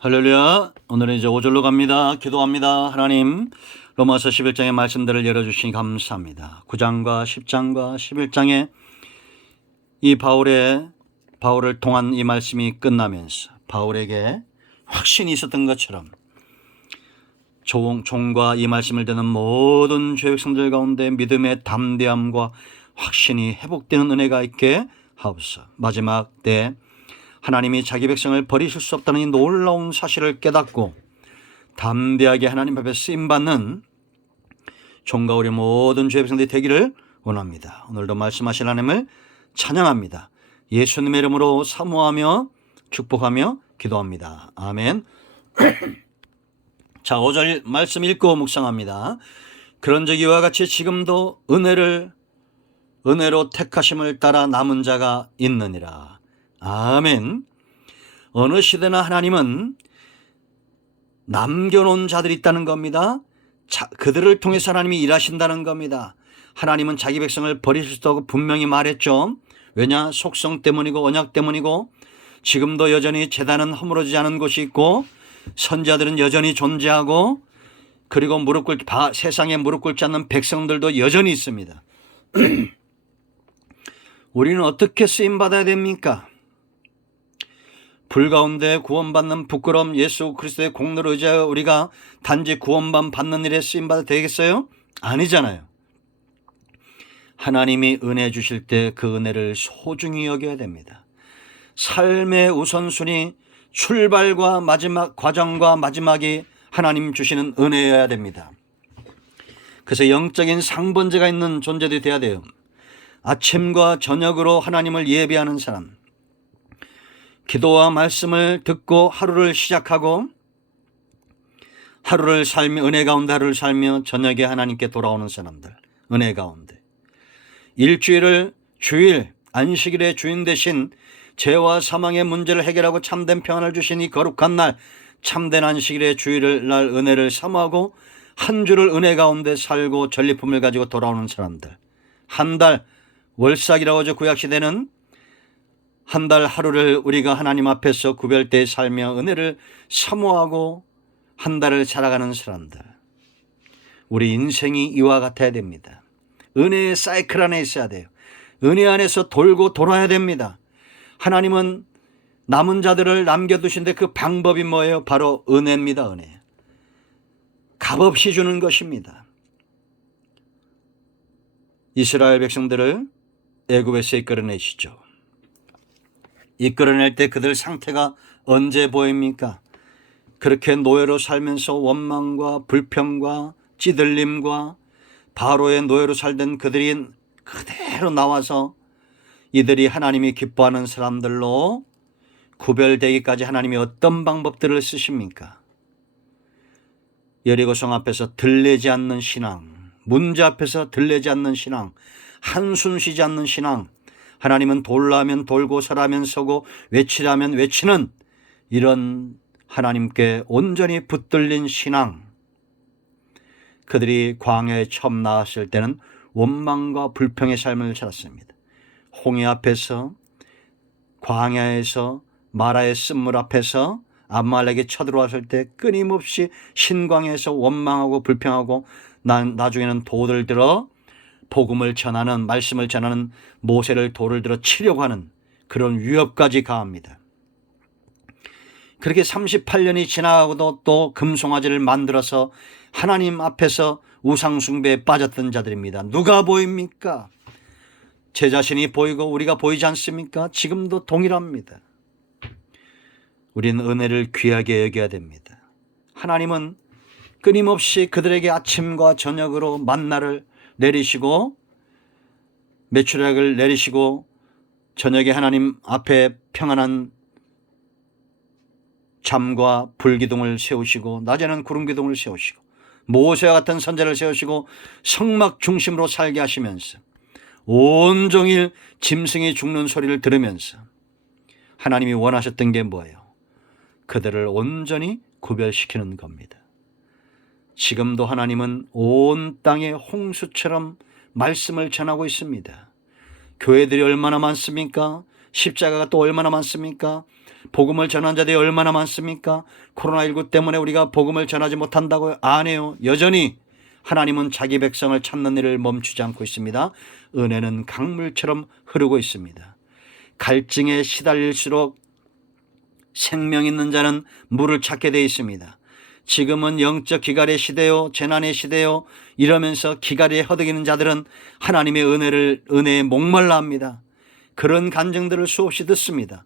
할렐루야. 오늘은 이제 5절로 갑니다. 기도합니다. 하나님, 로마서 11장의 말씀들을 열어주시니 감사합니다. 9장과 10장과 11장에 이 바울을 통한 이 말씀이 끝나면서 바울에게 확신이 있었던 것처럼 종과 이 말씀을 듣는 모든 죄 백성들 가운데 믿음의 담대함과 확신이 회복되는 은혜가 있게 하옵소서. 마지막 때 하나님이 자기 백성을 버리실 수 없다는 이 놀라운 사실을 깨닫고 담대하게 하나님 앞에 쓰임받는 종과 우리 모든 죄 백성들이 되기를 원합니다. 오늘도 말씀하실 하나님을 찬양합니다. 예수님의 이름으로 사모하며 축복하며 기도합니다. 아멘. 자, 5절 말씀 읽고 묵상합니다. 그런즉 이와 같이 지금도 은혜로 택하심을 따라 남은 자가 있느니라. 아멘. 어느 시대나 하나님은 남겨놓은 자들이 있다는 겁니다. 그들을 통해서 하나님이 일하신다는 겁니다. 하나님은 자기 백성을 버리실 수 없다고 분명히 말했죠. 왜냐? 속성 때문이고 언약 때문이고 지금도 여전히 제단은 허물어지지 않은 곳이 있고 선지자들은 여전히 존재하고 그리고 세상에 무릎 꿇지 않는 백성들도 여전히 있습니다. 우리는 어떻게 쓰임받아야 됩니까? 불 가운데 구원받는 부끄러움 예수 그리스도의 공로를 의지하여 우리가 단지 구원만 받는 일에 쓰임받아 되겠어요? 아니잖아요. 하나님이 은혜 주실 때 그 은혜를 소중히 여겨야 됩니다. 삶의 우선순위 출발과 마지막 과정과 마지막이 하나님 주시는 은혜여야 됩니다. 그래서 영적인 상번제가 있는 존재들이 돼야 돼요. 아침과 저녁으로 하나님을 예배하는 사람, 기도와 말씀을 듣고 하루를 시작하고 하루를 살며 은혜 가운데 하루를 살며 저녁에 하나님께 돌아오는 사람들, 은혜 가운데 일주일을 주일 안식일의 주인 대신 죄와 사망의 문제를 해결하고 참된 평안을 주신 이 거룩한 날 참된 안식일의 주일을 날 은혜를 사모하고 한 주를 은혜 가운데 살고 전리품을 가지고 돌아오는 사람들, 한 달 월삭이라고 하죠. 구약시대는 한 달 하루를 우리가 하나님 앞에서 구별되어 살며 은혜를 사모하고 한 달을 살아가는 사람들, 우리 인생이 이와 같아야 됩니다. 은혜의 사이클 안에 있어야 돼요. 은혜 안에서 돌고 돌아야 됩니다. 하나님은 남은 자들을 남겨두신데 그 방법이 뭐예요? 바로 은혜입니다. 은혜. 값없이 주는 것입니다. 이스라엘 백성들을 애굽에서 이끌어내시죠. 이끌어낼 때 그들 상태가 언제 보입니까? 그렇게 노예로 살면서 원망과 불평과 찌들림과 바로의 노예로 살던 그들이 그대로 나와서 이들이 하나님이 기뻐하는 사람들로 구별되기까지 하나님이 어떤 방법들을 쓰십니까? 여리고성 앞에서 들리지 않는 신앙, 문제 앞에서 들리지 않는 신앙, 한숨 쉬지 않는 신앙, 하나님은 돌라면 돌고 서라면 서고 외치라면 외치는 이런 하나님께 온전히 붙들린 신앙. 그들이 광야에 처음 나왔을 때는 원망과 불평의 삶을 살았습니다. 홍해 앞에서, 광야에서, 마라의 쓴물 앞에서 아말렉이 쳐들어왔을 때 끊임없이 신광야에서 원망하고 불평하고 나중에는 돌을 들어 복음을 전하는, 말씀을 전하는 모세를 돌을 들어 치려고 하는 그런 위협까지 가합니다. 그렇게 38년이 지나가고도 또 금송아지를 만들어서 하나님 앞에서 우상숭배에 빠졌던 자들입니다. 누가 보입니까? 제 자신이 보이고 우리가 보이지 않습니까? 지금도 동일합니다. 우리는 은혜를 귀하게 여겨야 됩니다. 하나님은 끊임없이 그들에게 아침과 저녁으로 만나를 내리시고 메추락을 내리시고 저녁에 하나님 앞에 평안한 잠과 불기둥을 세우시고 낮에는 구름기둥을 세우시고 모세와 같은 선자를 세우시고 성막 중심으로 살게 하시면서 온종일 짐승이 죽는 소리를 들으면서 하나님이 원하셨던 게 뭐예요? 그들을 온전히 구별시키는 겁니다. 지금도 하나님은 온 땅에 홍수처럼 말씀을 전하고 있습니다. 교회들이 얼마나 많습니까? 십자가가 또 얼마나 많습니까? 복음을 전한 자들이 얼마나 많습니까? 코로나19 때문에 우리가 복음을 전하지 못한다고요? 아니에요. 여전히 하나님은 자기 백성을 찾는 일을 멈추지 않고 있습니다. 은혜는 강물처럼 흐르고 있습니다. 갈증에 시달릴수록 생명 있는 자는 물을 찾게 되어 있습니다. 지금은 영적 기갈의 시대요, 재난의 시대요, 이러면서 기갈에 허덕이는 자들은 하나님의 은혜에 목말라 합니다. 그런 간증들을 수없이 듣습니다.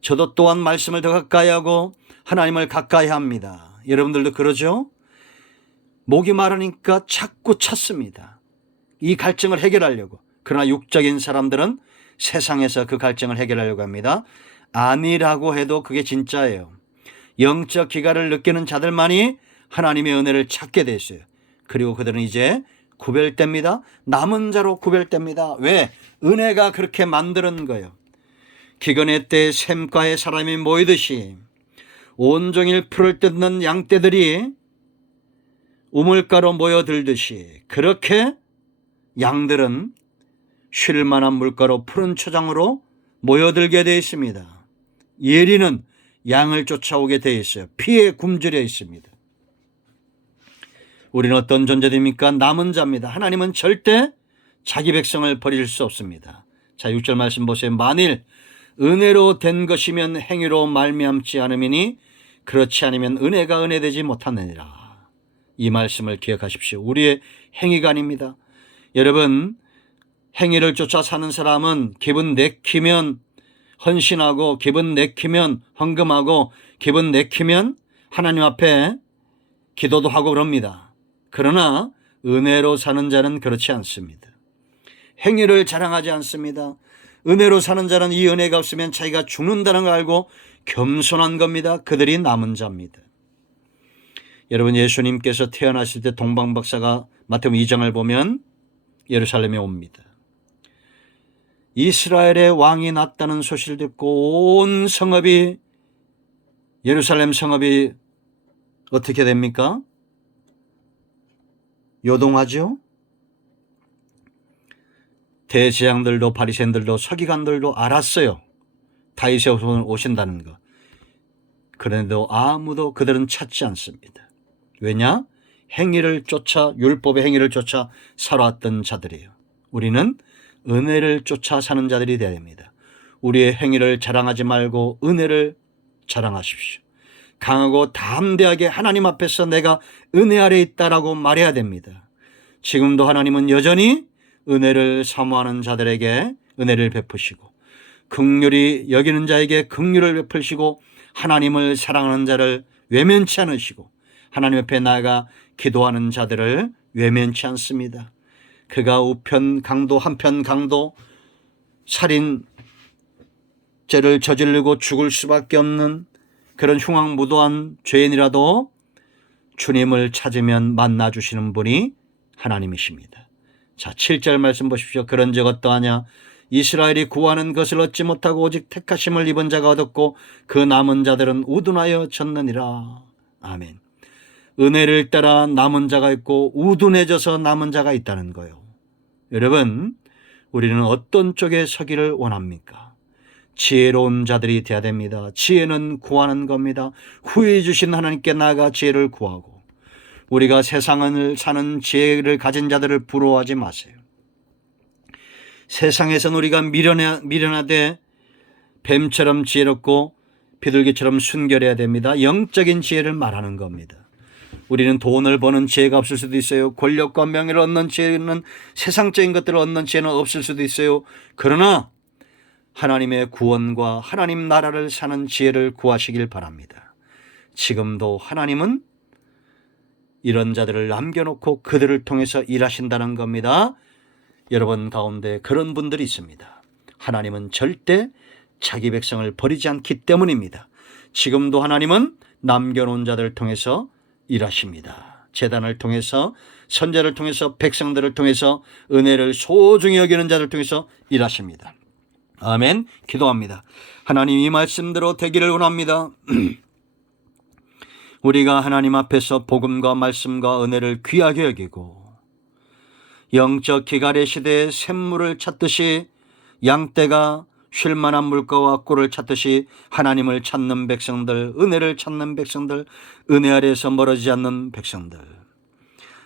저도 또한 말씀을 더 가까이 하고 하나님을 가까이 합니다. 여러분들도 그러죠? 목이 마르니까 자꾸 찾습니다. 이 갈증을 해결하려고. 그러나 육적인 사람들은 세상에서 그 갈증을 해결하려고 합니다. 아니라고 해도 그게 진짜예요. 영적 기갈을 느끼는 자들만이 하나님의 은혜를 찾게 됐어요. 그리고 그들은 이제 구별됩니다. 남은 자로 구별됩니다. 왜? 은혜가 그렇게 만드는 거예요. 기근의 때 샘가에 사람이 모이듯이 온종일 풀을 뜯는 양떼들이 우물가로 모여들듯이 그렇게 양들은 쉴 만한 물가로 푸른 초장으로 모여들게 되어 있습니다. 예리는 양을 쫓아오게 되어 있어요. 피에 굶주려 있습니다. 우리는 어떤 존재입니까? 남은 자입니다. 하나님은 절대 자기 백성을 버릴 수 없습니다. 자, 6절 말씀 보세요. 만일 은혜로 된 것이면 행위로 말미암지 않음이니 그렇지 않으면 은혜가 은혜되지 못하느니라. 이 말씀을 기억하십시오. 우리의 행위가 아닙니다. 여러분, 행위를 쫓아 사는 사람은 기분 내키면 헌신하고 기분 내키면 헌금하고 기분 내키면 하나님 앞에 기도도 하고 그럽니다. 그러나 은혜로 사는 자는 그렇지 않습니다. 행위를 자랑하지 않습니다. 은혜로 사는 자는 이 은혜가 없으면 자기가 죽는다는 걸 알고 겸손한 겁니다. 그들이 남은 자입니다. 여러분, 예수님께서 태어나실 때 동방박사가 마태복음 2장을 보면 예루살렘에 옵니다. 이스라엘의 왕이 났다는 소식을 듣고 온 성읍이, 예루살렘 성읍이 어떻게 됩니까? 요동하죠? 대제사장들도 바리새인들도 서기관들도 알았어요. 다윗의 손을 오신다는 거. 그런데도 아무도 그들은 찾지 않습니다. 왜냐? 행위를 쫓아, 율법의 행위를 쫓아 살아왔던 자들이에요. 우리는 은혜를 쫓아 사는 자들이 되어야 됩니다. 우리의 행위를 자랑하지 말고 은혜를 자랑하십시오. 강하고 담대하게 하나님 앞에서 내가 은혜 아래 있다라고 말해야 됩니다. 지금도 하나님은 여전히 은혜를 사모하는 자들에게 은혜를 베푸시고 긍휼히 여기는 자에게 긍휼을 베푸시고 하나님을 사랑하는 자를 외면치 않으시고 하나님 앞에 나아가 기도하는 자들을 외면치 않습니다. 그가 우편 강도 한편 강도 살인죄를 저지르고 죽을 수밖에 없는 그런 흉악무도한 죄인이라도 주님을 찾으면 만나주시는 분이 하나님이십니다. 자, 7절 말씀 보십시오. 그런즉 어떠하냐? 이스라엘이 구하는 것을 얻지 못하고 오직 택하심을 입은 자가 얻었고 그 남은 자들은 우둔하여 졌느니라. 아멘. 은혜를 따라 남은 자가 있고 우둔해져서 남은 자가 있다는 거예요. 여러분, 우리는 어떤 쪽에 서기를 원합니까? 지혜로운 자들이 되어야 됩니다. 지혜는 구하는 겁니다. 후해 주신 하나님께 나아가 지혜를 구하고 우리가 세상을 사는 지혜를 가진 자들을 부러워하지 마세요. 세상에선 우리가 미련하되 뱀처럼 지혜롭고 비둘기처럼 순결해야 됩니다. 영적인 지혜를 말하는 겁니다. 우리는 돈을 버는 지혜가 없을 수도 있어요. 권력과 명예를 얻는 지혜는, 세상적인 것들을 얻는 지혜는 없을 수도 있어요. 그러나 하나님의 구원과 하나님 나라를 사는 지혜를 구하시길 바랍니다. 지금도 하나님은 이런 자들을 남겨놓고 그들을 통해서 일하신다는 겁니다. 여러분 가운데 그런 분들이 있습니다. 하나님은 절대 자기 백성을 버리지 않기 때문입니다. 지금도 하나님은 남겨놓은 자들을 통해서 일하십니다. 제단을 통해서, 선자를 통해서, 백성들을 통해서, 은혜를 소중히 여기는 자들을 통해서 일하십니다. 아멘. 기도합니다. 하나님, 이 말씀대로 되기를 원합니다. 우리가 하나님 앞에서 복음과 말씀과 은혜를 귀하게 여기고 영적 기갈의 시대에 샘물을 찾듯이 양떼가 쉴만한 물가와 꿀을 찾듯이 하나님을 찾는 백성들, 은혜를 찾는 백성들, 은혜 아래에서 멀어지지 않는 백성들.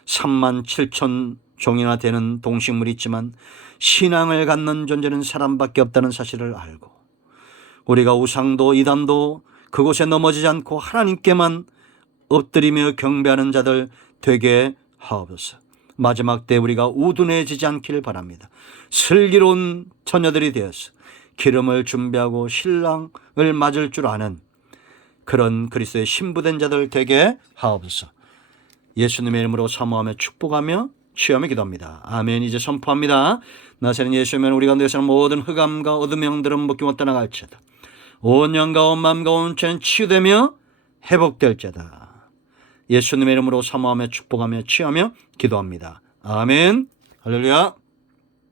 3만 7천 종이나 되는 동식물이 있지만 신앙을 갖는 존재는 사람밖에 없다는 사실을 알고, 우리가 우상도 이단도 그곳에 넘어지지 않고 하나님께만 엎드리며 경배하는 자들 되게 하옵소서. 마지막 때 우리가 우둔해지지 않기를 바랍니다. 슬기로운 처녀들이 되어서 기름을 준비하고 신랑을 맞을 줄 아는 그런 그리스도의 신부된 자들 되게 하옵소서. 예수님의 이름으로 사모하며 축복하며 취하며 기도합니다. 아멘. 이제 선포합니다. 나사렛 예수면 우리 가운데서는 모든 흑암과 어둠의 영들은 묶임못 떠나갈지어다. 온 영과 온 마음과 온 죄는 치유되며 회복될지어다. 예수님의 이름으로 사모하며 축복하며 취하며 기도합니다. 아멘. 할렐루야.